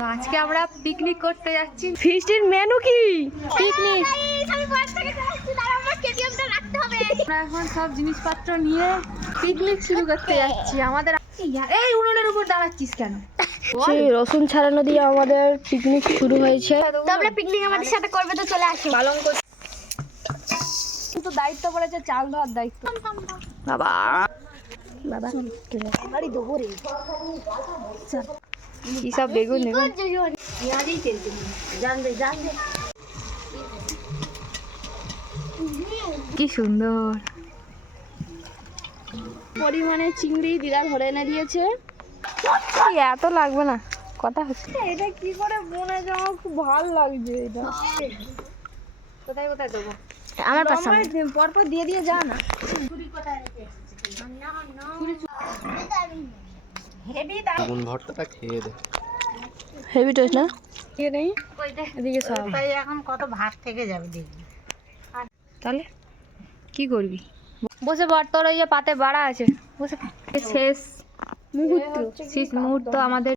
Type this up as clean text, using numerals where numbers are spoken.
তো আজকে আমরা পিকনিক করতে যাচ্ছি। ফিস্টের মেনু কি? পিকনিক। আমরা এখন সব জিনিসপত্র নিয়ে পিকনিক শুরু করতে যাচ্ছি। আমাদের এই উনুনের উপর দাঁড়াচ্ছিস কেন? সেই রসুন ছাড়ানো দিয়ে আমাদের পিকনিক শুরু হয়েছে। তো আমরা পিকনিক আমাদের সাথে করবে, তো চলে আসো। পালন করছি। কিন্তু দায়িত্ব পড়েছে চাল ধোয়ার দায়িত্ব। বাবা বাবা কি সব বেগুন নেবেন? কি সুন্দর পরিমাণে চিংড়ি দিদা ধরে এনে দিয়েছে। এত লাগবে না, কথা হচ্ছে। এটা কি করে মনে হয়, আমার খুব ভালো লাগছে এটা। কোথায় কোথায় দেবো? আমার পাশে পরপর দিয়ে দিয়ে যা না। বেগুন ভর্তাটা খেয়ে দে। হেভি টেস্ট না? খেয়ে নেই এদিকে সব। তাই এখন কত ভাত থেকে যাবে দেখবি। তাহলে কি করবি? বসে পড়, তোর ওই যে পাতে বাড়া আছে, বসে শেষ মুহূর্ত আমাদের।